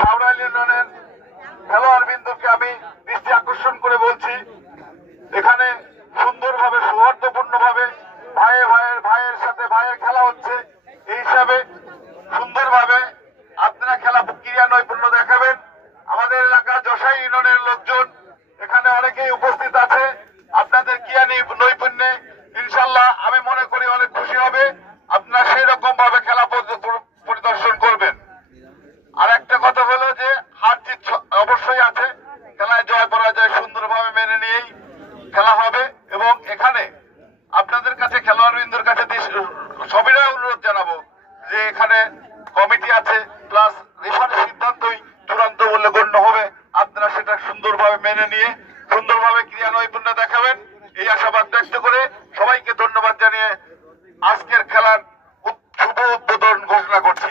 সাউরাইল ইউনিয়নের খেলোয়াড় বিন্দুকে আমি দৃষ্টি আকর্ষণ করে বলছি, এখানে সুন্দরভাবে সৌহার্দ্যপূর্ণভাবে ভাইয়ের সাথে ভাইয়ের খেলা হচ্ছে। এই হিসাবে সুন্দরভাবে আপনারা খেলা ক্রীড়া নৈপুণ্য দেখাবেন। আমাদের এলাকা যশাই ইউনিয়নের লোকজন এখানে অনেকেই উপস্থিত আছে। আপনাদের ক্রীড়া নৈপুণ্যে ইনশাল্লাহ আমি মনে করি অনেক খুশি হবে। আপনারা সেই রকম ভাবে খেলা পরিদর্শন করবেন। আর একটা কথা হলো যে হার জিত অবশ্যই আছে, খেলায় জয় পরাজয় সুন্দরভাবে মেনে নিয়েই খেলা হবে। এবং এখানে আপনাদের কাছে খেলোয়াড়বৃন্দের কাছে সবিনয় অনুরোধ জানাবো যে এখানে কমিটি আছে, প্লাস রেফারি সিদ্ধান্তই চূড়ান্ত বলে গণ্য হবে। আপনারা সেটা সুন্দরভাবে মেনে নিয়ে সুন্দরভাবে ক্রীড়া নৈপুণ্য দেখাবেন, এই আশাবাদ ব্যক্ত করে সবাইকে ধন্যবাদ জানিয়ে আজকের খেলার শুভ উদ্বোধন ঘোষণা করছি।